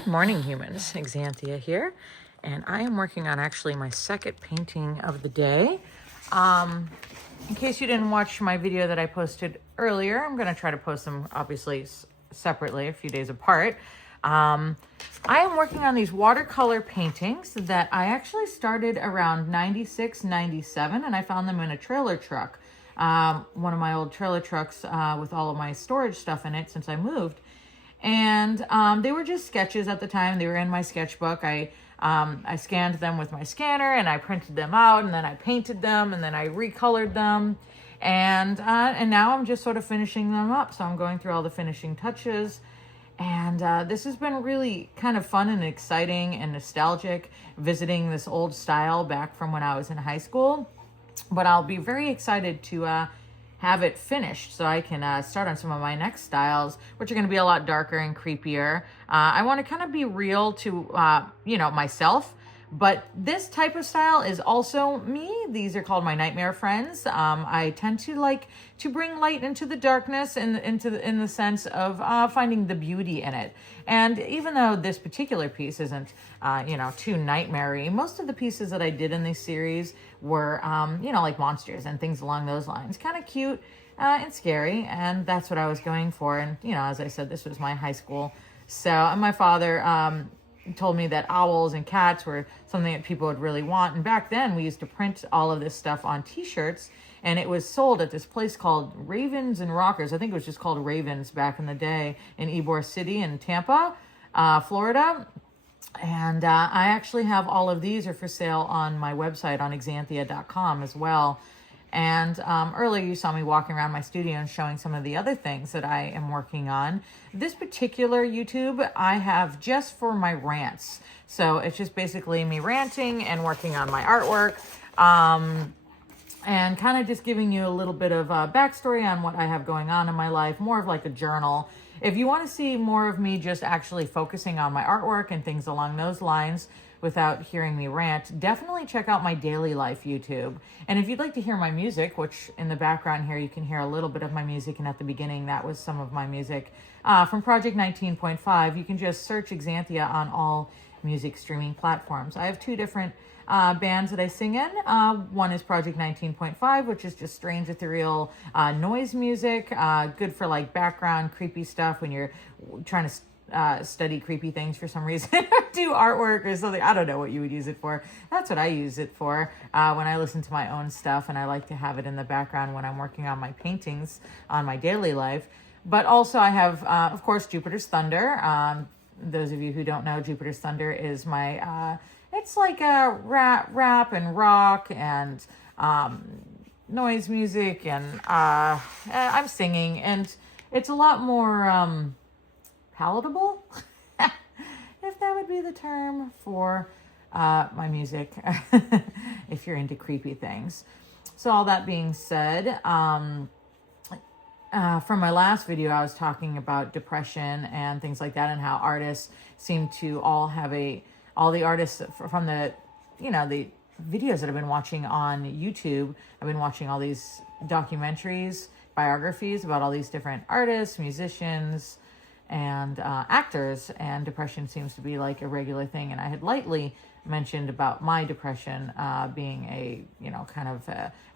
Good morning, humans. Xanthia here, and I am working on actually my second painting of the day. In case you didn't watch my video that I posted earlier, I'm going to try to post them obviously separately, a few days apart. I am working on these watercolor paintings that I actually started around 96, 97, and I found them in a trailer truck. One of my old trailer trucks with all of my storage stuff in it since I moved. And they were just sketches at the time. They were in my sketchbook. I scanned them with my scanner and I printed them out, and then I painted them, and then I recolored them. And now I'm just sort of finishing them up. So I'm going through all the finishing touches. And this has been really kind of fun and exciting and nostalgic, visiting this old style back from when I was in high school. But I'll be very excited to have it finished so I can start on some of my next styles, which are going to be a lot darker and creepier. I want to kind of be real to, myself. But this type of style is also me. These are called my nightmare friends. I tend to like to bring light into the darkness and in the sense of finding the beauty in it. And even though this particular piece isn't, too nightmare-y, most of the pieces that I did in this series were, like monsters and things along those lines. Kind of cute and scary, and that's what I was going for. And, as I said, this was my high school. So, and my father told me that owls and cats were something that people would really want. And back then we used to print all of this stuff on t-shirts, and it was sold at this place called Ravens and Rockers. I think it was just called Ravens back in the day, in Ybor City in Tampa, Florida. And I actually have all of these are for sale on my website on xanthia.com as well. And earlier you saw me walking around my studio and showing some of the other things that I am working on. This particular YouTube I have just for my rants. So it's just basically me ranting and working on my artwork. And kind of just giving you a little bit of backstory on what I have going on in my life, more of like a journal. If you want to see more of me just actually focusing on my artwork and things along those lines without hearing me rant, definitely check out my daily life YouTube. And if you'd like to hear my music, which in the background here, you can hear a little bit of my music, and at the beginning, that was some of my music from Project 19.5, you can just search Xanthia on all music streaming platforms. I have two different bands that I sing in. One is Project 19.5, which is just strange, ethereal noise music, good for like background creepy stuff when you're trying to study creepy things for some reason, or do artwork or something. I don't know what you would use it for. That's what I use it for when I listen to my own stuff, and I like to have it in the background when I'm working on my paintings on my daily life. But also I have, of course, Jupiter's Thunder. Those of you who don't know, Jupiter's Thunder is my, it's like a rap and rock and noise music, and I'm singing, and it's a lot more palatable, if that would be the term for my music, if you're into creepy things. So all that being said, from my last video, I was talking about depression and things like that, and how artists seem to all have all the artists from the videos that I've been watching on YouTube. I've been watching all these documentaries, biographies about all these different artists, musicians, and actors, and depression seems to be like a regular thing. And I had lightly mentioned about my depression being a kind of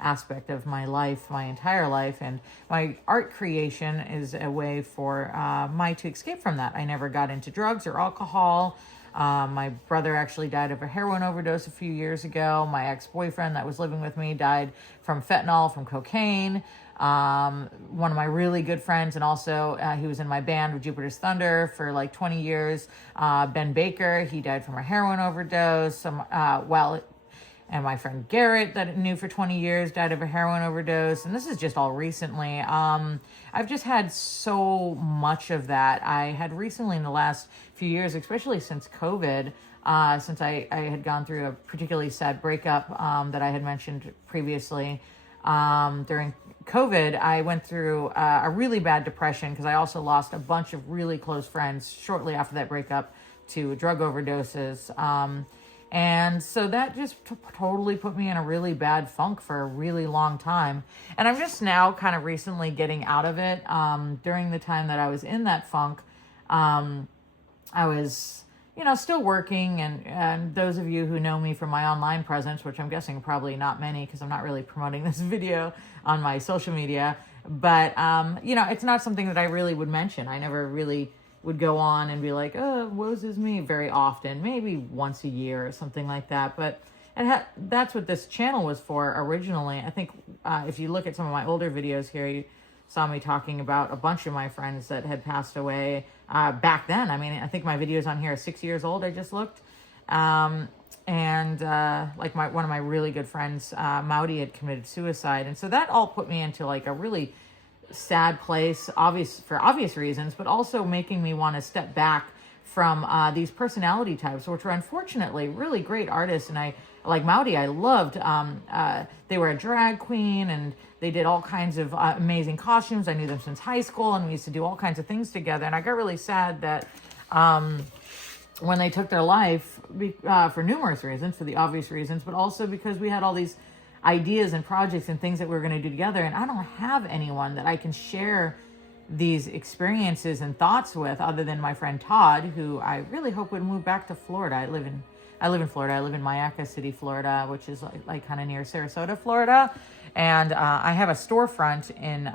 aspect of my life, my entire life, and my art creation is a way for to escape from that. I never got into drugs or alcohol. My brother actually died of a heroin overdose a few years ago. My ex-boyfriend that was living with me died from fentanyl, from cocaine. One of my really good friends, and also he was in my band with Jupiter's Thunder for like 20 years, Ben Baker, he died from a heroin overdose. And my friend Garrett that I knew for 20 years died of a heroin overdose. And this is just all recently. I've just had so much of that. I had recently in the last few years, especially since COVID, since I had gone through a particularly sad breakup that I had mentioned previously. During COVID, I went through a really bad depression because I also lost a bunch of really close friends shortly after that breakup to drug overdoses. And so that just totally put me in a really bad funk for a really long time. And I'm just now kind of recently getting out of it. During the time that I was in that funk, I was still working. And those of you who know me from my online presence, which I'm guessing probably not many because I'm not really promoting this video on my social media, but, it's not something that I really would mention. I never really would go on and be like, oh, woe is me very often, maybe once a year or something like that. But that's what this channel was for originally. I think if you look at some of my older videos here, you saw me talking about a bunch of my friends that had passed away back then. I mean, I think my videos on here are 6 years old. I just looked. Like one of my really good friends, Maudi, had committed suicide. And so that all put me into like a really sad place, for obvious reasons, but also making me want to step back from these personality types, which were unfortunately really great artists. And like Maudi, I loved. They were a drag queen and they did all kinds of amazing costumes. I knew them since high school and we used to do all kinds of things together. And I got really sad that when they took their life for numerous reasons, for the obvious reasons, but also because we had all these ideas and projects and things that we were going to do together. And I don't have anyone that I can share these experiences and thoughts with other than my friend Todd, who I really hope would move back to Florida. I live in Florida. I live in Mayaca City, Florida, which is like kind of near Sarasota, Florida. And I have a storefront in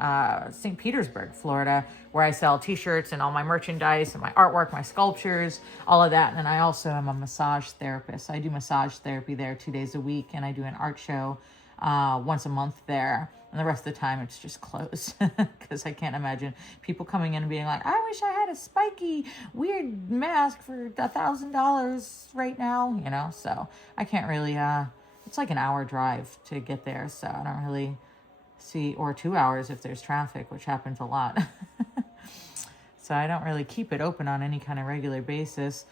St. Petersburg, Florida, where I sell t-shirts and all my merchandise and my artwork, my sculptures, all of that. And I also am a massage therapist. I do massage therapy there 2 days a week, and I do an art show once a month there. And the rest of the time it's just closed because I can't imagine people coming in and being like, I wish I had a spiky weird mask for $1,000 right now, so I can't really, it's like an hour drive to get there. So I don't really see, or 2 hours if there's traffic, which happens a lot. So I don't really keep it open on any kind of regular basis.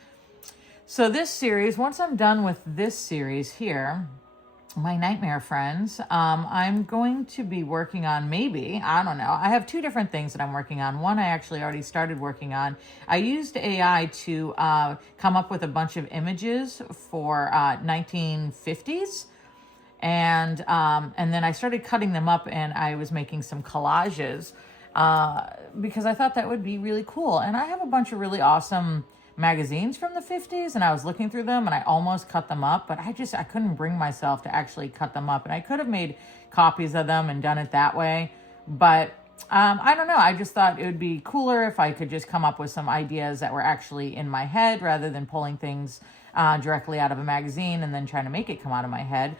So this series, once I'm done with this series here, my nightmare friends, I'm going to be working on I don't know. I have two different things that I'm working on. One I actually already started working on. I used AI to come up with a bunch of images for 1950s. And then I started cutting them up and I was making some collages because I thought that would be really cool. And I have a bunch of really awesome magazines from the 50s and I was looking through them and I almost cut them up, but I couldn't bring myself to actually cut them up. And I could have made copies of them and done it that way. But I don't know. I just thought it would be cooler if I could just come up with some ideas that were actually in my head rather than pulling things directly out of a magazine and then trying to make it come out of my head.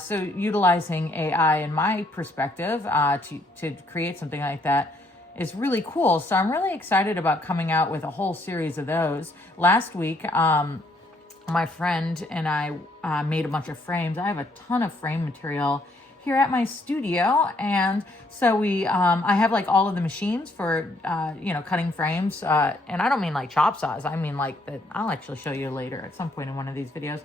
So utilizing AI in my perspective to create something like that is really cool. So I'm really excited about coming out with a whole series of those. Last week, my friend and I made a bunch of frames. I have a ton of frame material here at my studio. And so I have like all of the machines for, cutting frames. And I don't mean like chop saws. I mean like that. I'll actually show you later at some point in one of these videos,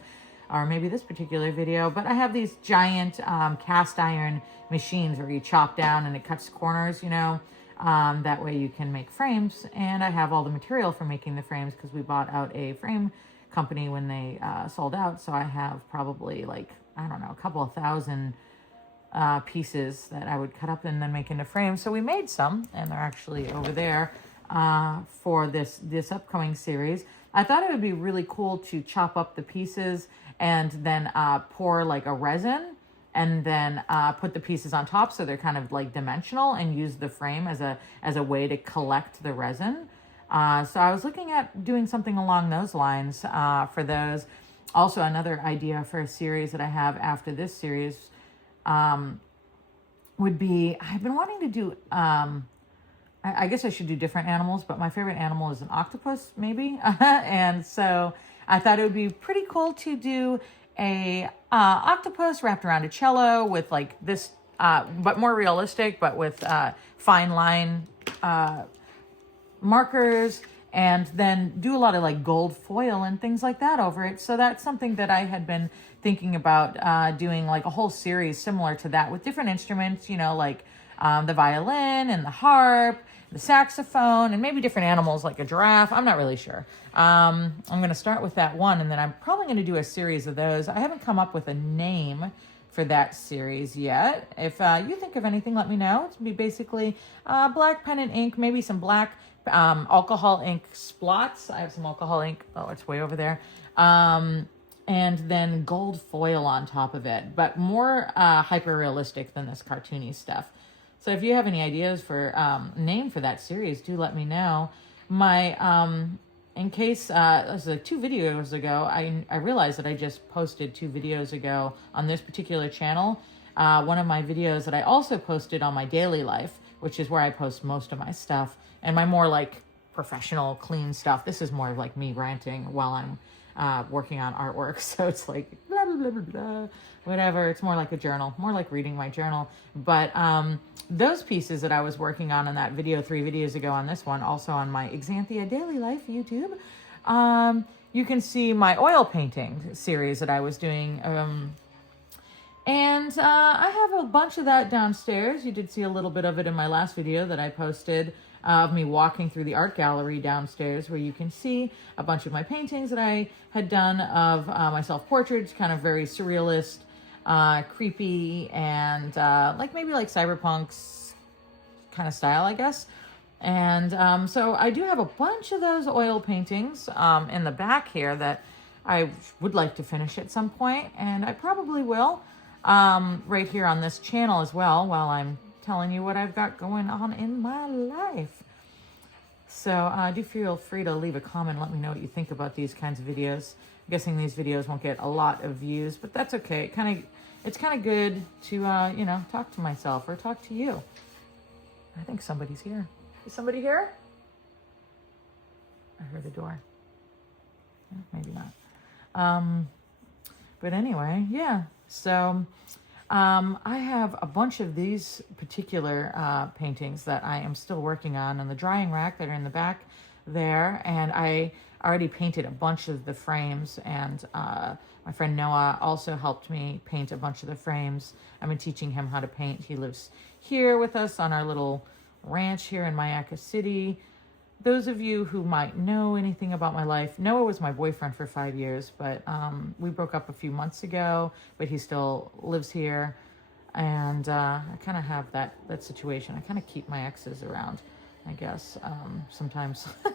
or maybe this particular video, but I have these giant cast iron machines where you chop down and it cuts corners, that way you can make frames. And I have all the material for making the frames because we bought out a frame company when they sold out. So I have probably like, I don't know, a couple of thousand pieces that I would cut up and then make into frames. So we made some and they're actually over there for this upcoming series. I thought it would be really cool to chop up the pieces and then pour like a resin and then put the pieces on top so they're kind of like dimensional and use the frame as a way to collect the resin. So I was looking at doing something along those lines for those. Also, another idea for a series that I have after this series would be, I've been wanting to do, I guess I should do different animals, but my favorite animal is an octopus, maybe. And so I thought it would be pretty cool to do a octopus wrapped around a cello with like this, but more realistic, but with fine line markers, and then do a lot of like gold foil and things like that over it. So that's something that I had been thinking about doing, like a whole series similar to that with different instruments, like the violin and the harp, the saxophone, and maybe different animals like a giraffe. I'm not really sure. I'm going to start with that one, and then I'm probably going to do a series of those. I haven't come up with a name for that series yet. If you think of anything, let me know. It's be basically black pen and ink, maybe some black alcohol ink splots. I have some alcohol ink. Oh, it's way over there. And then gold foil on top of it, but more hyper realistic than this cartoony stuff. So if you have any ideas for name for that series, do let me know. In case, it was like 2 videos ago, I realized that I just posted 2 videos ago on this particular channel. One of my videos that I also posted on my daily life, which is where I post most of my stuff, and my more like professional, clean stuff. This is more like me ranting while I'm working on artwork. So it's like blah, blah, blah, blah, blah, whatever. It's more like a journal, more like reading my journal. But those pieces that I was working on in that video 3 videos ago on this one, also on my Xanthia Daily Life YouTube, you can see my oil painting series that I was doing. And I have a bunch of that downstairs. You did see a little bit of it in my last video that I posted of me walking through the art gallery downstairs, where you can see a bunch of my paintings that I had done of my self-portraits, kind of very surrealist, creepy, and like maybe like cyberpunk's kind of style, I guess. And so I do have a bunch of those oil paintings in the back here that I would like to finish at some point, and I probably will right here on this channel as well, while I'm telling you what I've got going on in my life. So do feel free to leave a comment and let me know what you think about these kinds of videos. I'm guessing these videos won't get a lot of views, but that's okay. It's kind of good to you know, talk to myself or talk to you. I think somebody's here. Is somebody here? I heard the door. Yeah, maybe not. But anyway, yeah. So I have a bunch of these particular paintings that I am still working on the drying rack that are in the back there. And I already painted a bunch of the frames, and my friend Noah also helped me paint a bunch of the frames. I've been teaching him how to paint. He lives here with us on our little ranch here in Mayaca City. Those of you who might know anything about my life, Noah was my boyfriend for 5 years, but we broke up a few months ago, but he still lives here. And I kind of have that situation. I kind of keep my exes around, I guess, sometimes. I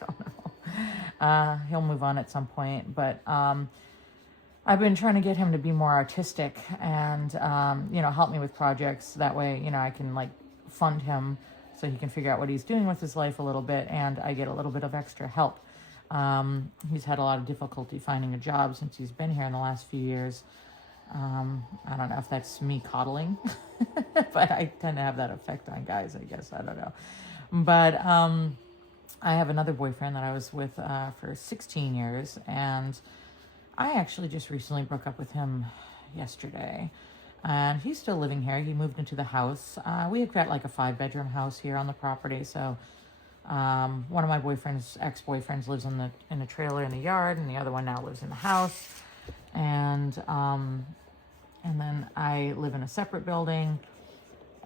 don't know. He'll move on at some point, but I've been trying to get him to be more artistic and, you know, help me with projects. That way, you know, I can like fund him so he can figure out what he's doing with his life a little bit, and I get a little bit of extra help. He's had a lot of difficulty finding a job since he's been here in the last few years. I don't know if that's me coddling, but I tend to have that effect on guys, I guess. I don't know. But I have another boyfriend that I was with for 16 years, and I actually just recently broke up with him yesterday. And he's still living here. He moved into the house. We have got like a 5-bedroom house here on the property. So one of my boyfriend's ex-boyfriends lives in a trailer in the yard, and the other one now lives in the house. And then I live in a separate building,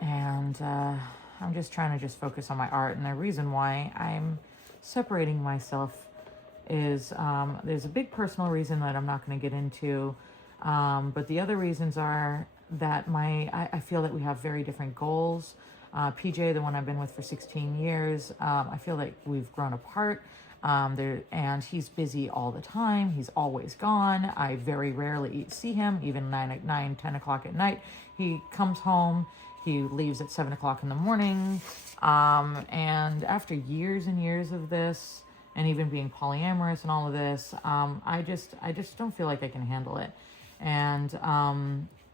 and I'm just trying to just focus on my art. And the reason why I'm separating myself is there's a big personal reason that I'm not going to get into. But the other reasons are that I feel that we have very different goals. PJ, the one I've been with for 16 years, I feel like we've grown apart. And he's busy all the time. He's always gone. I very rarely see him, even 10 o'clock at night. He comes home. He leaves at 7 o'clock in the morning. And after years and years of this, and even being polyamorous and all of this, I just don't feel like I can handle it.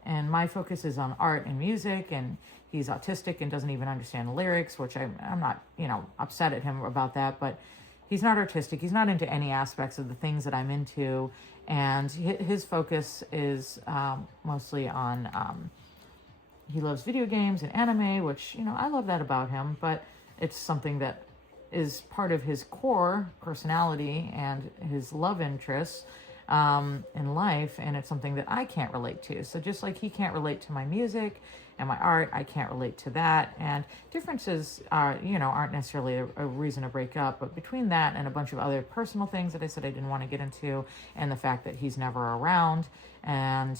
And my focus is on art and music, and he's autistic and doesn't even understand the lyrics, which I'm not, you know, upset at him about that, but he's not artistic. He's not into any aspects of the things that I'm into, and his focus is mostly on, he loves video games and anime, which, you know, I love that about him, but it's something that is part of his core personality and his love interests in life, and it's something that I can't relate to. So just like he can't relate to my music and my art, I can't relate to that. And differences are, you know, aren't necessarily a reason to break up, but between that and a bunch of other personal things that I said I didn't want to get into, and the fact that he's never around, and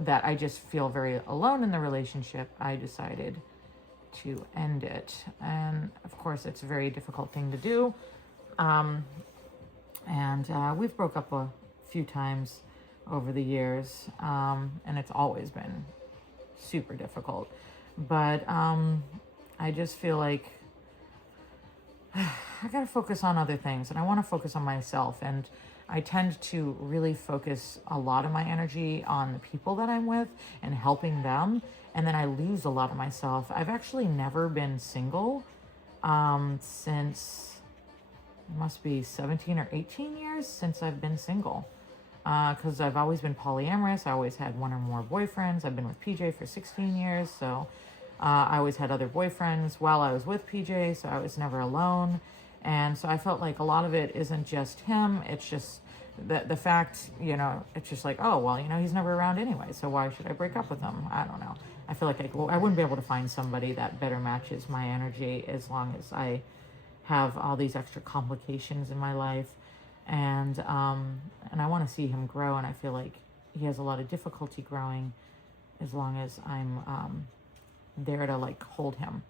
that I just feel very alone in the relationship, I decided to end it. And of course, it's a very difficult thing to do. We've broke up a few times over the years, and it's always been super difficult. But I just feel like I gotta focus on other things, and I want to focus on myself. And I tend to really focus a lot of my energy on the people that I'm with and helping them, and then I lose a lot of myself. I've actually never been single since it must be 17 or 18 years since I've been single. Because I've always been polyamorous. I always had one or more boyfriends. I've been with PJ for 16 years, so I always had other boyfriends while I was with PJ, so I was never alone. And so I felt like a lot of it isn't just him, it's just the fact, you know, it's just like, oh, well, you know, he's never around anyway, so why should I break up with him? I don't know. I feel like I wouldn't be able to find somebody that better matches my energy as long as I have all these extra complications in my life. And I want to see him grow, and I feel like he has a lot of difficulty growing as long as I'm there to like hold him.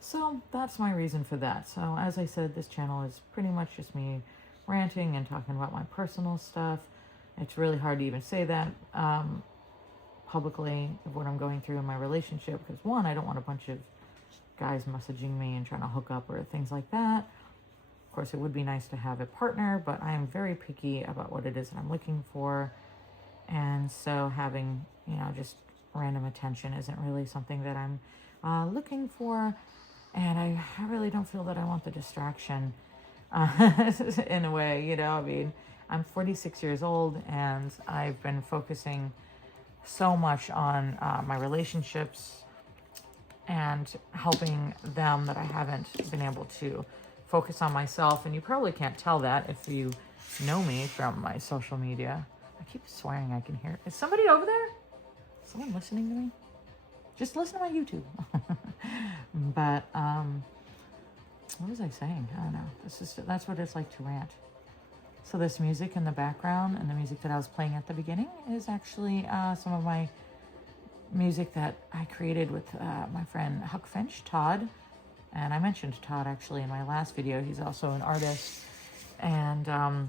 So that's my reason for that. So as I said, this channel is pretty much just me ranting and talking about my personal stuff. It's really hard to even say that publicly of what I'm going through in my relationship, because one, I don't want a bunch of guys messaging me and trying to hook up or things like that. Of course, it would be nice to have a partner, but I am very picky about what it is that I'm looking for. And so having, you know, just random attention isn't really something that I'm looking for. And I really don't feel that I want the distraction in a way, you know. I mean, I'm 46 years old, and I've been focusing so much on my relationships and helping them that I haven't been able to focus on myself. And you probably can't tell that if you know me from my social media. I keep swearing I can hear. Is somebody over there? Is someone listening to me? Just listen to my YouTube. But what was I saying? I don't know. That's what it's like to rant. So this music in the background and the music that I was playing at the beginning is actually some of my music that I created with my friend Huck Finch, Todd. And I mentioned Todd actually in my last video. He's also an artist. And I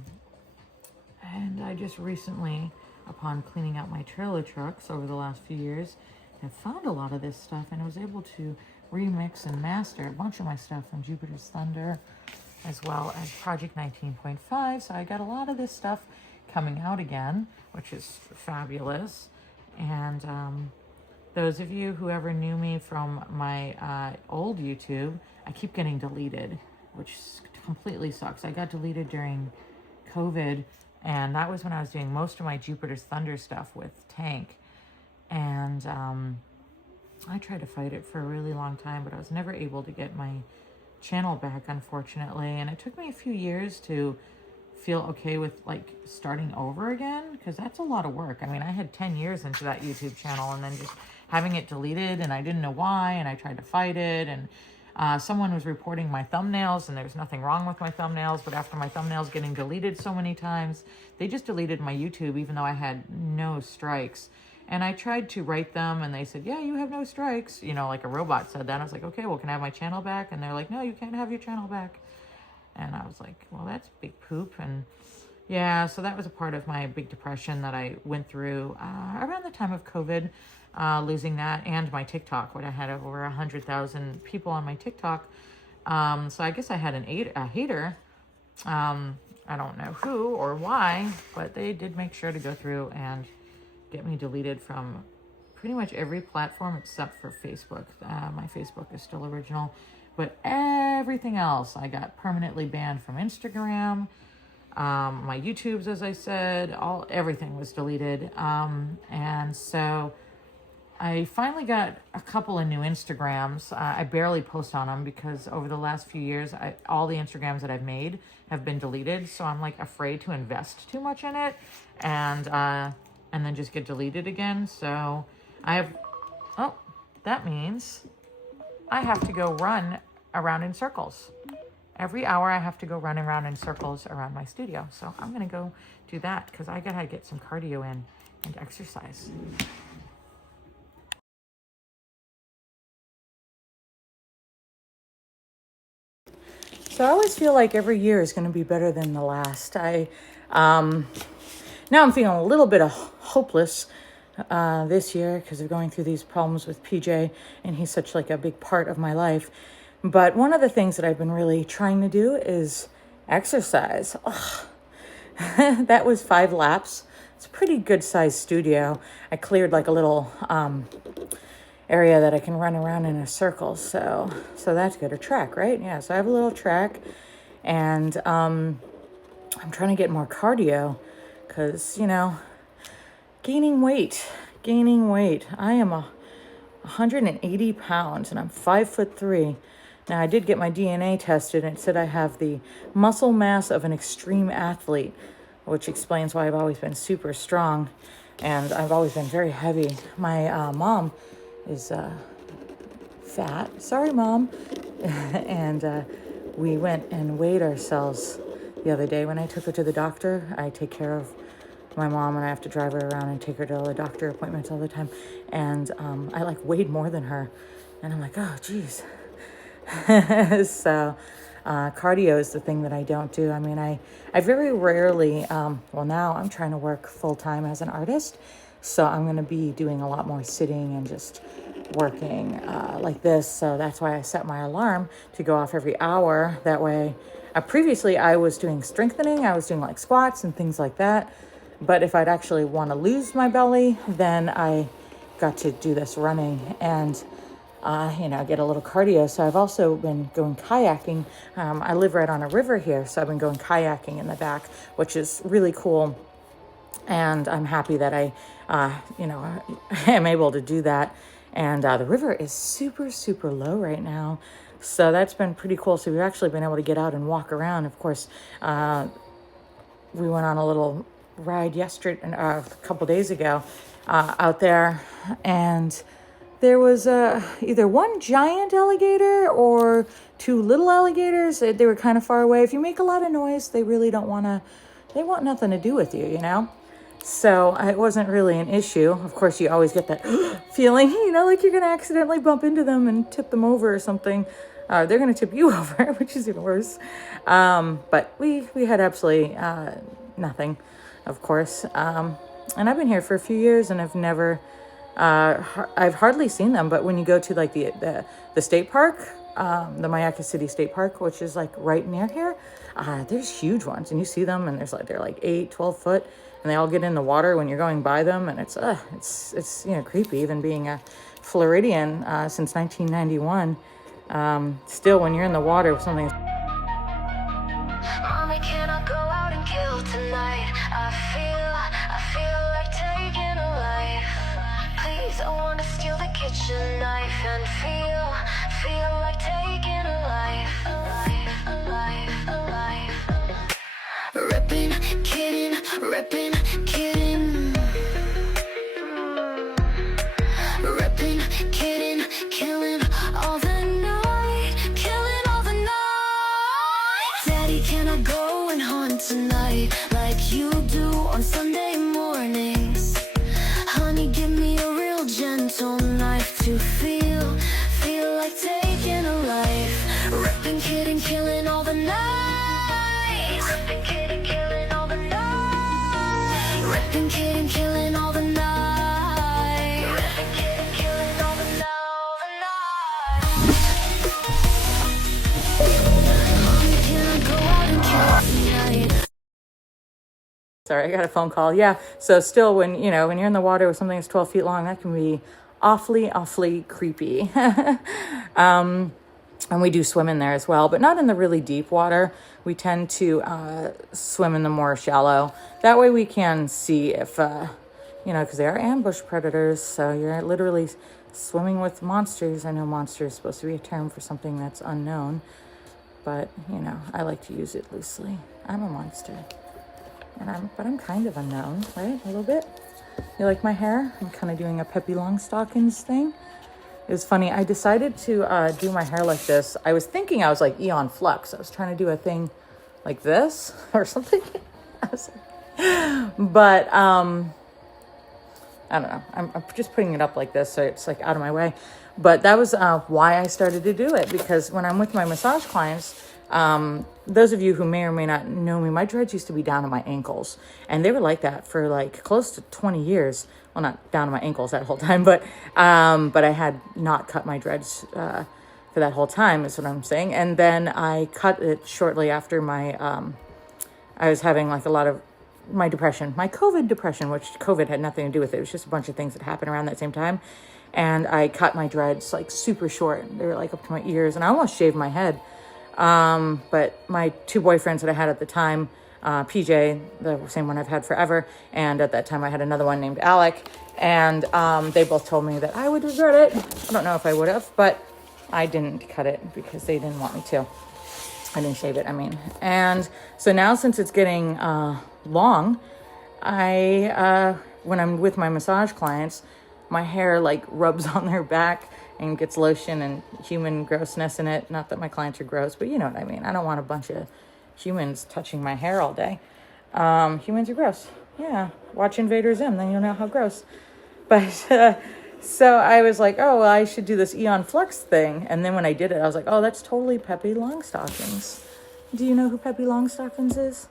just recently, upon cleaning out my trailer trucks over the last few years, have found a lot of this stuff, and I was able to remix and master a bunch of my stuff from Jupiter's Thunder as well as Project 19.5. So I got a lot of this stuff coming out again, which is fabulous. And those of you who ever knew me from my old YouTube, I keep getting deleted, which completely sucks. I got deleted during COVID, and that was when I was doing most of my Jupiter's Thunder stuff with Tank. And I tried to fight it for a really long time, but I was never able to get my channel back, unfortunately. And it took me a few years to feel okay with like starting over again, because that's a lot of work. I mean, I had 10 years into that YouTube channel, and then just having it deleted, and I didn't know why, and I tried to fight it, and someone was reporting my thumbnails, and there's nothing wrong with my thumbnails, but after my thumbnails getting deleted so many times, they just deleted my YouTube even though I had no strikes. And I tried to write them, and they said, yeah, you have no strikes. You know, like a robot said that. I was like, okay, well, can I have my channel back? And they're like, no, you can't have your channel back. And I was like, well, that's big poop. And yeah, so that was a part of my big depression that I went through around the time of COVID, losing that, and my TikTok, where I had over 100,000 people on my TikTok. So I guess I had a hater. I don't know who or why, but they did make sure to go through and get me deleted from pretty much every platform except for Facebook. My Facebook is still original, but everything else I got permanently banned from Instagram. My YouTubes, as I said, everything was deleted. And so I finally got a couple of new Instagrams. I barely post on them because over the last few years, all the Instagrams that I've made have been deleted. So I'm like afraid to invest too much in it and then just get deleted again. So that means I have to go run around in circles. Every hour I have to go run around in circles around my studio. So I'm gonna go do that because I gotta get some cardio in and exercise. So I always feel like every year is going to be better than the last. Now I'm feeling a little bit of hopeless this year because of going through these problems with PJ, and he's such like a big part of my life. But one of the things that I've been really trying to do is exercise. Oh, that was 5 laps. It's a pretty good sized studio. I cleared like a little area that I can run around in a circle. So that's good. A track, right? Yeah. So I have a little track, and I'm trying to get more cardio because, gaining weight. I am 180 pounds and I'm 5'3". Now I did get my DNA tested and it said I have the muscle mass of an extreme athlete, which explains why I've always been super strong and I've always been very heavy. My mom is fat. Sorry, Mom. And we went and weighed ourselves the other day. When I took her to the doctor, I take care of my mom and I have to drive her around and take her to all the doctor appointments all the time. And I like weighed more than her. And I'm like, oh, geez. So cardio is the thing that I don't do. I mean, I very rarely, well, now I'm trying to work full time as an artist. So I'm going to be doing a lot more sitting and just working like this. So that's why I set my alarm to go off every hour. That way, previously I was doing strengthening. I was doing like squats and things like that. But if I'd actually want to lose my belly, then I got to do this running and, get a little cardio. So I've also been going kayaking. I live right on a river here. So I've been going kayaking in the back, which is really cool. And I'm happy that I am able to do that. And the river is super, super low right now. So that's been pretty cool. So we've actually been able to get out and walk around. Of course, we went on a little ride yesterday, a couple days ago, out there, and there was either one giant alligator or 2 little alligators. They were kind of far away. If you make a lot of noise, they really don't want to. They want nothing to do with you, So it wasn't really an issue. Of course, you always get that feeling, like you're going to accidentally bump into them and tip them over or something. They're going to tip you over, which is even worse. But we had absolutely nothing, of course. And I've been here for a few years and I've never, I've hardly seen them. But when you go to like the state park, the Mayaca City State Park, which is like right near here, there's huge ones and you see them and they're like 8, 12 foot. And they all get in the water when you're going by them, and it's creepy. Even being a Floridian since 1991, still when you're in the water with something. Mommy, can I go out and kill tonight? I feel like taking a life. Please, I wanna steal the kitchen knife and feel like taking a life. Reppin', kidding. Reppin', kidding, killing all the night. Daddy, can I go and hunt tonight like you do on Sunday mornings? Honey, give me a real gentle knife to feel like taking a life. Reppin', kidding, killing all the night. Reppin', kidding, killing all the night. Reppin', kidding, killing all the night. Reppin', kidding, killing all the night. Mommy, can I go out and kill tonight? Sorry, I got a phone call. Yeah, so still when you're in the water with something that's 12 feet long, that can be awfully creepy. And we do swim in there as well, but not in the really deep water. We tend to swim in the more shallow. That way we can see if, because they are ambush predators. So you're literally swimming with monsters. I know monster is supposed to be a term for something that's unknown, but, I like to use it loosely. I'm a monster. But I'm kind of unknown, right? A little bit. You like my hair? I'm kind of doing a Pippi Longstockings thing. It was funny. I decided to do my hair like this. I was thinking I was like Aeon Flux. I was trying to do a thing like this or something. But I don't know. I'm just putting it up like this so it's like out of my way. But that was why I started to do it, because when I'm with my massage clients, Those of you who may or may not know me, my dreads used to be down to my ankles, and they were like that for like close to 20 years. Well, not down to my ankles that whole time, but I had not cut my dreads for that whole time, is what I'm saying. And then I cut it shortly after I was having like a lot of my depression, my COVID depression, which COVID had nothing to do with it. It was just a bunch of things that happened around that same time. And I cut my dreads like super short. They were like up to my ears, and I almost shaved my head. But my two boyfriends that I had at the time, PJ, the same one I've had forever, and at that time I had another one named Alec, and they both told me that I would regret it. I don't know if I would have, but I didn't cut it because they didn't want me to. I didn't shave it, I mean. And so now, since it's getting long, when I'm with my massage clients, my hair like rubs on their back and gets lotion and human grossness in it. Not that my clients are gross, but you know what I mean. I don't want a bunch of humans touching my hair all day. Humans are gross. Yeah, watch Invader Zim, then you'll know how gross. But so I was like, oh, well, I should do this Aeon Flux thing. And then when I did it, I was like, oh, that's totally Peppy Longstockings. Do you know who Peppy Longstockings is?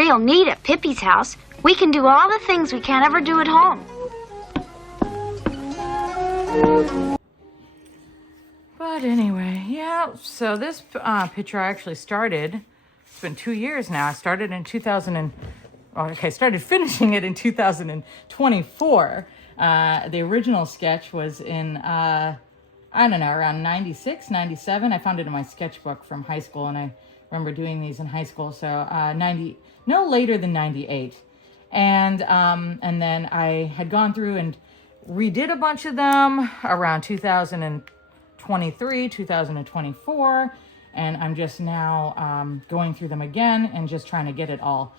Real neat at Pippi's house. We can do all the things we can't ever do at home. But anyway, yeah, so this picture I actually started, it's been 2 years now. I started in started finishing it in 2024. The original sketch was in, I don't know, around 96, 97. I found it in my sketchbook from high school, and I remember doing these in high school. So no later than 98. And then I had gone through and redid a bunch of them around 2023, 2024. And I'm just now going through them again and just trying to get it all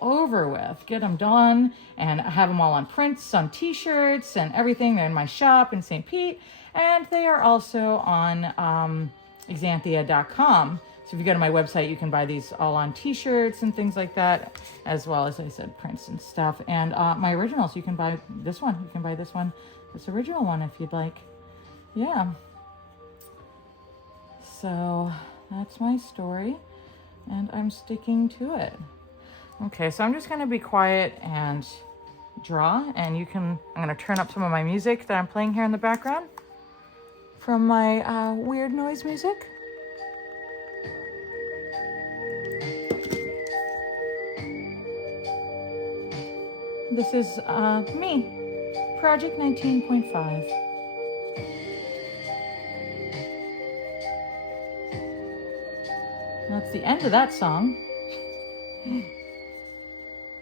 over with, get them done, and I have them all on prints, on t-shirts and everything. They're in my shop in St. Pete, and they are also on Xanthia.com. So if you go to my website, you can buy these all on t-shirts and things like that, as well as I said, prints and stuff. And my originals, you can buy this one. You can buy this one, this original one, if you'd like. Yeah. So that's my story, and I'm sticking to it. Okay, so I'm just going to be quiet and draw, and I'm going to turn up some of my music that I'm playing here in the background from my weird noise music. This is me, Project 19.5. That's the end of that song.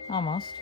Almost.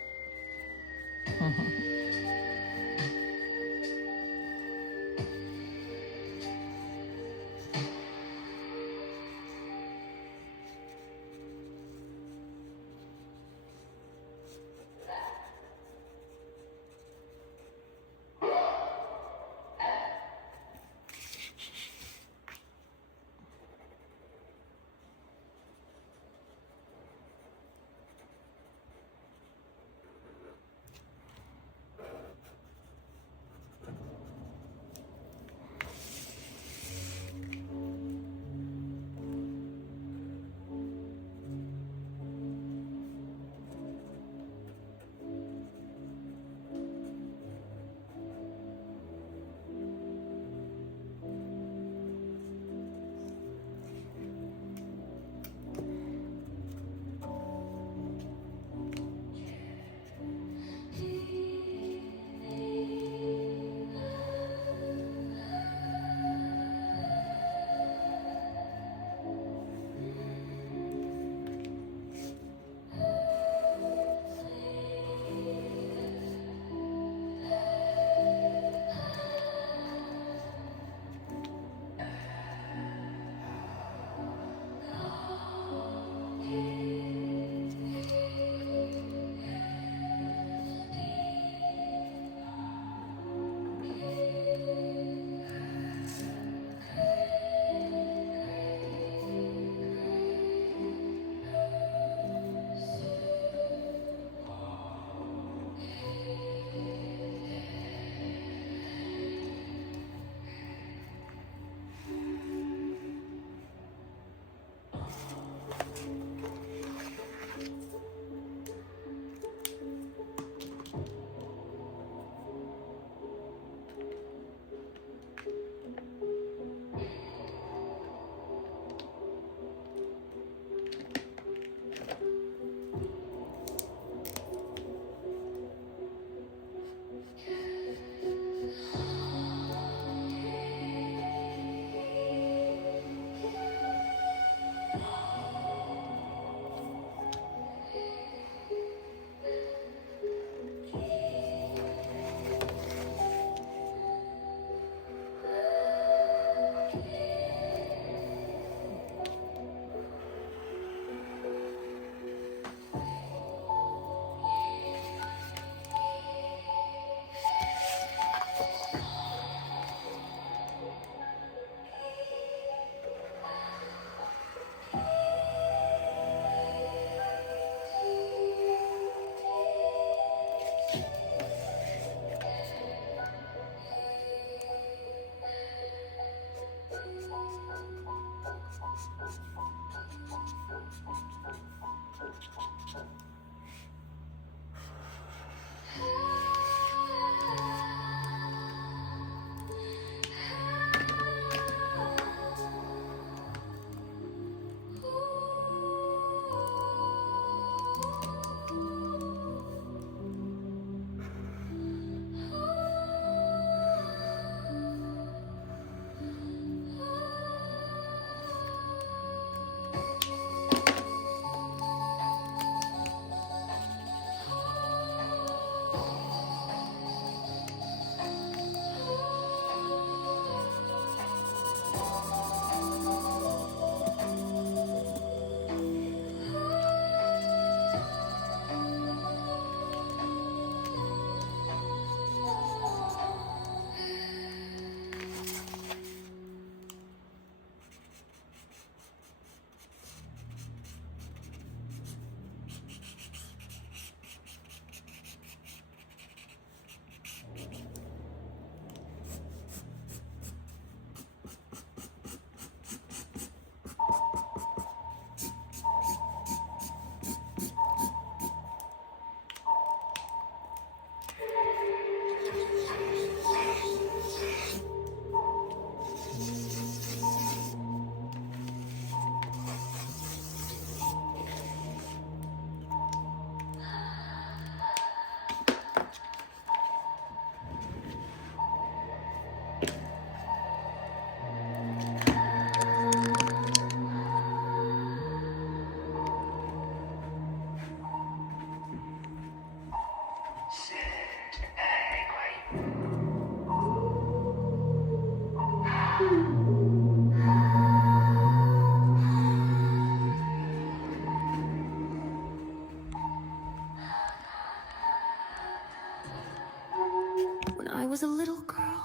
When I was a little girl,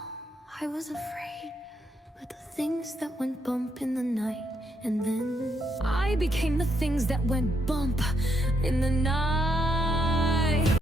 I was afraid. But the things that went bump in the night, and then I became the things that went bump in the night.